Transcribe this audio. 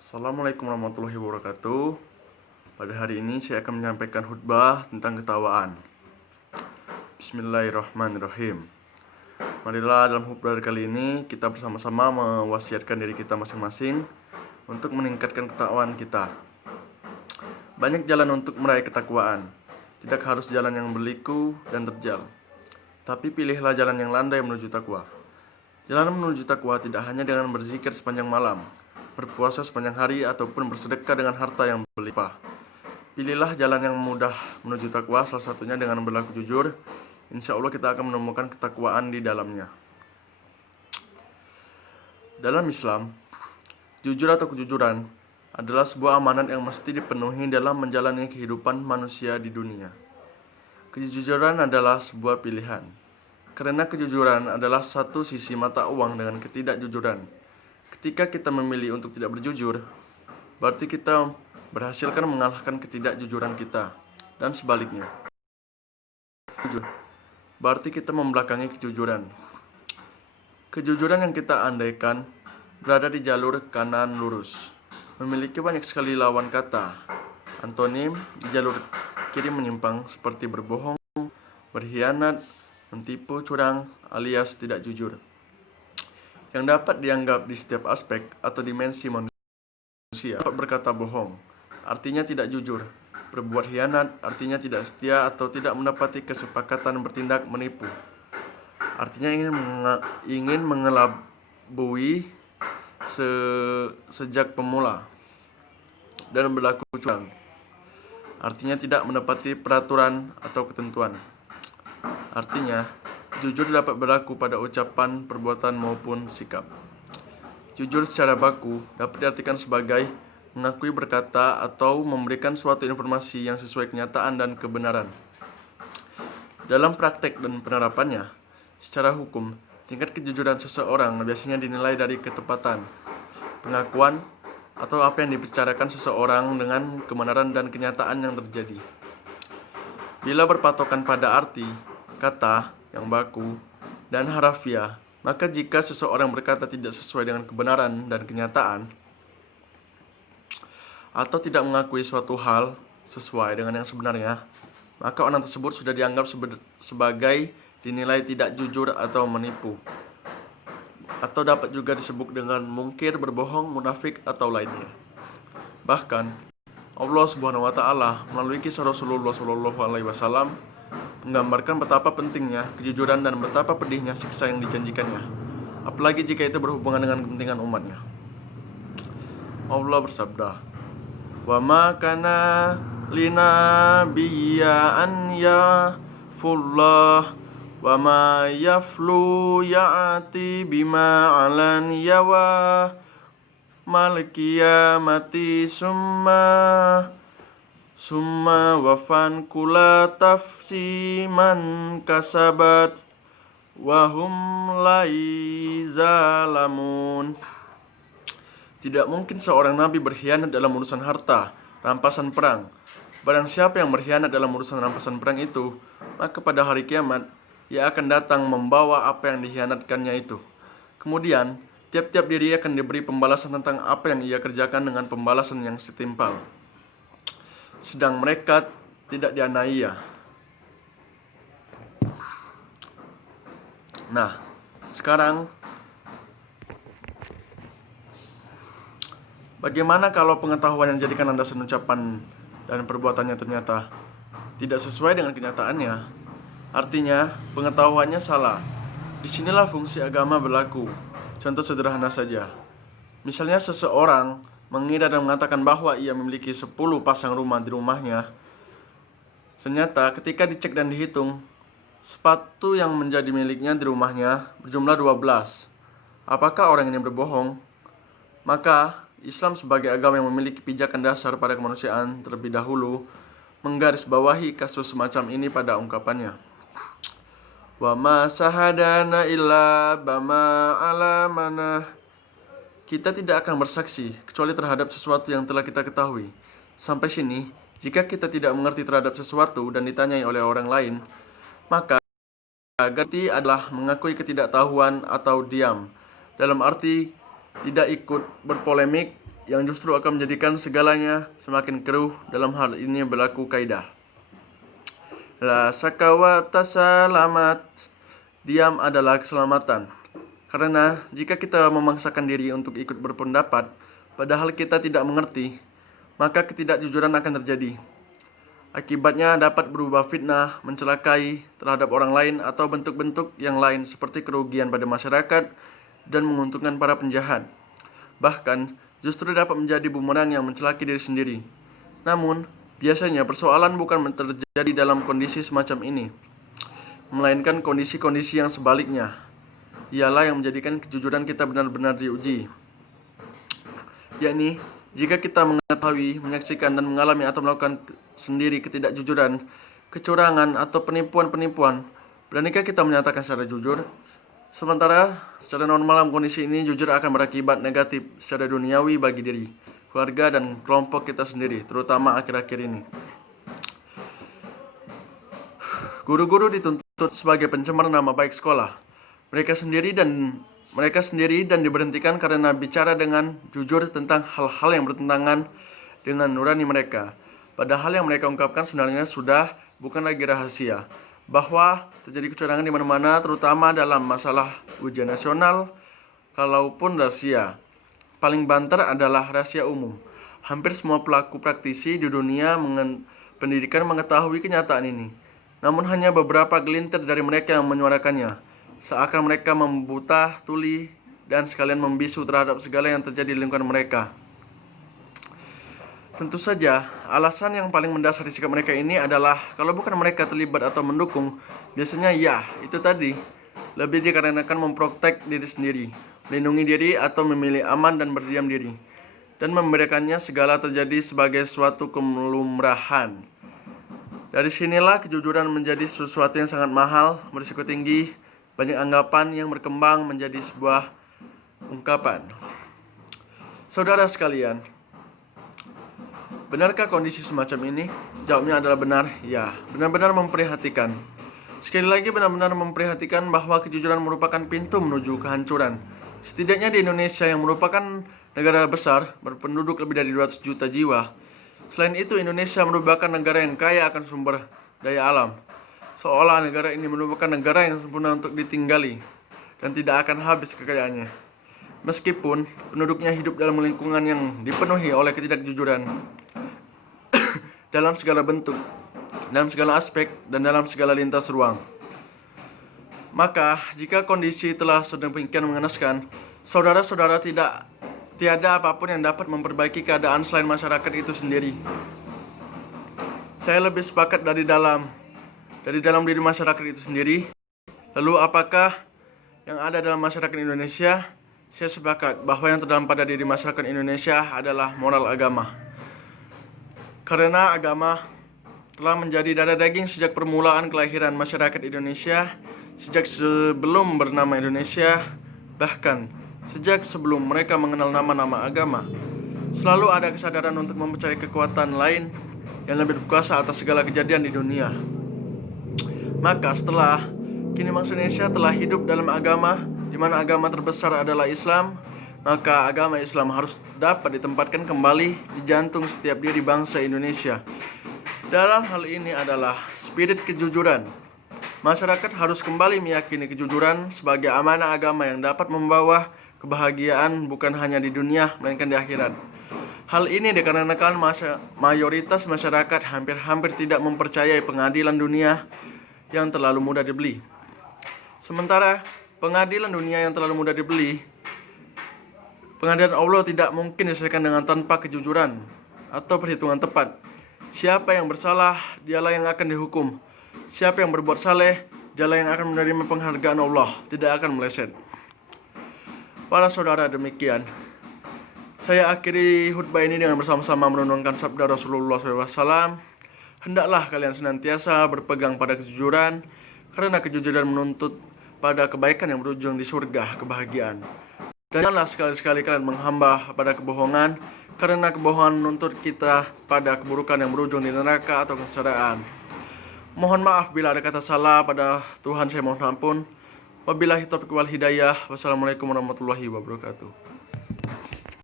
Assalamualaikum warahmatullahi wabarakatuh. Pada hari ini saya akan menyampaikan khutbah tentang ketawaan. Bismillahirrahmanirrahim. Marilah dalam khutbah kali ini kita bersama-sama mewasiatkan diri kita masing-masing untuk meningkatkan ketakwaan kita. Banyak jalan untuk meraih ketakwaan. Tidak harus jalan yang berliku dan terjal, tapi pilihlah jalan yang landai menuju takwa. Jalan menuju takwa tidak hanya dengan berzikir sepanjang malam, berpuasa sepanjang hari, ataupun bersedekah dengan harta yang berlimpah. Pilihlah jalan yang mudah menuju takwa, salah satunya dengan berlaku jujur. Insya Allah kita akan menemukan ketakwaan di dalamnya. Dalam Islam, jujur atau kejujuran adalah sebuah amanat yang mesti dipenuhi dalam menjalani kehidupan manusia di dunia. Kejujuran adalah sebuah pilihan, karena kejujuran adalah satu sisi mata uang dengan ketidakjujuran. Ketika kita memilih untuk tidak berjujur, berarti kita berhasilkan mengalahkan ketidakjujuran kita, dan sebaliknya. Jujur berarti kita membelakangi kejujuran. Kejujuran yang kita andaikan berada di jalur kanan lurus, memiliki banyak sekali lawan kata, antonim di jalur kiri menyimpang seperti berbohong, berkhianat, mentipu, curang, alias tidak jujur, yang dapat dianggap di setiap aspek atau dimensi manusia. Dapat berkata bohong, artinya tidak jujur. Berbuat khianat, artinya tidak setia atau tidak mendapati kesepakatan bertindak menipu, artinya ingin mengelabui sejak pemula. Dan berlaku curang, artinya tidak mendapati peraturan atau ketentuan. Artinya, jujur dapat berlaku pada ucapan, perbuatan, maupun sikap. Jujur secara baku dapat diartikan sebagai mengakui, berkata, atau memberikan suatu informasi yang sesuai kenyataan dan kebenaran. Dalam praktek dan penerapannya, secara hukum, tingkat kejujuran seseorang biasanya dinilai dari ketepatan, pengakuan, atau apa yang dibicarakan seseorang dengan kebenaran dan kenyataan yang terjadi. Bila berpatokan pada arti, kata yang baku, dan harafiah, maka jika seseorang berkata tidak sesuai dengan kebenaran dan kenyataan, atau tidak mengakui suatu hal sesuai dengan yang sebenarnya, maka orang tersebut sudah dianggap sebagai dinilai tidak jujur atau menipu, atau dapat juga disebut dengan mungkir, berbohong, munafik, atau lainnya. Bahkan Allah Subhanahu wa Ta'ala melalui kisah Rasulullah SAW menggambarkan betapa pentingnya kejujuran dan betapa pedihnya siksa yang dijanjikannya, apalagi jika itu berhubungan dengan kepentingan umatnya. Allah bersabda, "Wa ma kana linabiyya an yafullah wa ma yaflu ya'ati bima alan yawa mal qiyamati summa wafan kula tafsiman kasabat wa hum laizalamun." Tidak mungkin seorang nabi berkhianat dalam urusan harta, rampasan perang. Barang siapa yang berkhianat dalam urusan rampasan perang itu, maka pada hari kiamat ia akan datang membawa apa yang dikhianatkannya itu. Kemudian, tiap-tiap diri akan diberi pembalasan tentang apa yang ia kerjakan dengan pembalasan yang setimpal. Sedang mereka tidak dianiaya. Nah, sekarang bagaimana kalau pengetahuan yang dijadikan landasan ucapan dan perbuatannya ternyata tidak sesuai dengan kenyataannya? Artinya, pengetahuannya salah. Disinilah fungsi agama berlaku. Contoh sederhana saja. Misalnya seseorang mengira dan mengatakan bahwa ia memiliki 10 pasang rumah di rumahnya. Ternyata ketika dicek dan dihitung, sepatu yang menjadi miliknya di rumahnya berjumlah 12. Apakah orang ini berbohong? Maka Islam sebagai agama yang memiliki pijakan dasar pada kemanusiaan terlebih dahulu menggarisbawahi kasus semacam ini pada ungkapannya, "Wa ma sahadana illa bama alamana." Kita tidak akan bersaksi kecuali terhadap sesuatu yang telah kita ketahui. Sampai sini, jika kita tidak mengerti terhadap sesuatu dan ditanyai oleh orang lain, maka ganti adalah mengakui ketidaktahuan atau diam. Dalam arti tidak ikut berpolemik, yang justru akan menjadikan segalanya semakin keruh. Dalam hal ini berlaku kaidah la sakawata salamat, diam adalah keselamatan. Karena jika kita memaksakan diri untuk ikut berpendapat padahal kita tidak mengerti, maka ketidakjujuran akan terjadi. Akibatnya dapat berubah fitnah, mencelakai terhadap orang lain, atau bentuk-bentuk yang lain seperti kerugian pada masyarakat dan menguntungkan para penjahat. Bahkan justru dapat menjadi bumerang yang mencelakai diri sendiri. Namun biasanya persoalan bukan terjadi dalam kondisi semacam ini, melainkan kondisi-kondisi yang sebaliknya. Ialah yang menjadikan kejujuran kita benar-benar diuji. Yakni, jika kita mengetahui, menyaksikan, dan mengalami atau melakukan sendiri ketidakjujuran, kecurangan, atau penipuan-penipuan, beranikah kita menyatakan secara jujur? Sementara secara normal dalam kondisi ini jujur akan berakibat negatif secara duniawi bagi diri, keluarga, dan kelompok kita sendiri, terutama akhir-akhir ini. Guru-guru dituntut sebagai pencemar nama baik sekolah. Mereka sendiri dan diberhentikan karena bicara dengan jujur tentang hal-hal yang bertentangan dengan nurani mereka. Padahal yang mereka ungkapkan sebenarnya sudah bukan lagi rahasia, bahwa terjadi kecurangan di mana-mana, terutama dalam masalah ujian nasional. Kalaupun rahasia paling banter adalah rahasia umum. Hampir semua pelaku praktisi di dunia pendidikan mengetahui kenyataan ini. Namun hanya beberapa gelintir dari mereka yang menyuarakannya, seakan mereka membuta tuli dan sekalian membisu terhadap segala yang terjadi di lingkungan mereka. Tentu saja, alasan yang paling mendasar di sikap mereka ini adalah kalau bukan mereka terlibat atau mendukung, biasanya ya, itu tadi, lebih dikarenakan memprotek diri sendiri, melindungi diri atau memilih aman dan berdiam diri, dan memberikannya segala terjadi sebagai suatu kelumrahan. Dari sinilah kejujuran menjadi sesuatu yang sangat mahal, berisiko tinggi, banyak anggapan yang berkembang menjadi sebuah ungkapan. Saudara sekalian, benarkah kondisi semacam ini? Jawabnya adalah benar, ya, benar-benar memprihatinkan. Sekali lagi benar-benar memprihatinkan bahwa kejujuran merupakan pintu menuju kehancuran. Setidaknya di Indonesia yang merupakan negara besar, berpenduduk lebih dari 200 juta jiwa. Selain itu, Indonesia merupakan negara yang kaya akan sumber daya alam. Seolah negara ini merupakan negara yang sempurna untuk ditinggali dan tidak akan habis kekayaannya. Meskipun penduduknya hidup dalam lingkungan yang dipenuhi oleh ketidakjujuran dalam segala bentuk, dalam segala aspek, dan dalam segala lintas ruang. Maka, jika kondisi telah sedemikian mengenaskan, saudara-saudara, tiada apapun yang dapat memperbaiki keadaan selain masyarakat itu sendiri. Saya lebih sepakat dari dalam diri masyarakat itu sendiri. Lalu apakah yang ada dalam masyarakat Indonesia? Saya sepakat bahwa yang terdapat pada diri masyarakat Indonesia adalah moral agama. Karena agama telah menjadi darah daging sejak permulaan kelahiran masyarakat Indonesia, sejak sebelum bernama Indonesia, bahkan sejak sebelum mereka mengenal nama-nama agama. Selalu ada kesadaran untuk mempercayai kekuatan lain yang lebih berkuasa atas segala kejadian di dunia. Maka setelah kini bangsa Indonesia telah hidup dalam agama, di mana agama terbesar adalah Islam, maka agama Islam harus dapat ditempatkan kembali di jantung setiap diri bangsa Indonesia. Dalam hal ini adalah spirit kejujuran. Masyarakat harus kembali meyakini kejujuran sebagai amanah agama yang dapat membawa kebahagiaan bukan hanya di dunia, melainkan di akhirat. Hal ini dikarenakan mayoritas masyarakat hampir-hampir tidak mempercayai pengadilan dunia yang terlalu mudah dibeli. Sementara pengadilan dunia yang terlalu mudah dibeli, pengadilan Allah tidak mungkin diselesaikan dengan tanpa kejujuran atau perhitungan tepat. Siapa yang bersalah, dialah yang akan dihukum. Siapa yang berbuat saleh, dialah yang akan menerima penghargaan Allah, tidak akan meleset. Para saudara, demikian saya akhiri khutbah ini dengan bersama-sama merenungkan sabda Rasulullah SAW. Hendaklah kalian senantiasa berpegang pada kejujuran, karena kejujuran menuntut pada kebaikan yang berujung di surga kebahagiaan. Dan janganlah sekali-sekali kalian menghamba pada kebohongan, karena kebohongan menuntut kita pada keburukan yang berujung di neraka atau kesengsaraan. Mohon maaf bila ada kata salah, pada Tuhan saya mohon ampun. Wabillahi taufiq wal hidayah. Wassalamualaikum warahmatullahi wabarakatuh.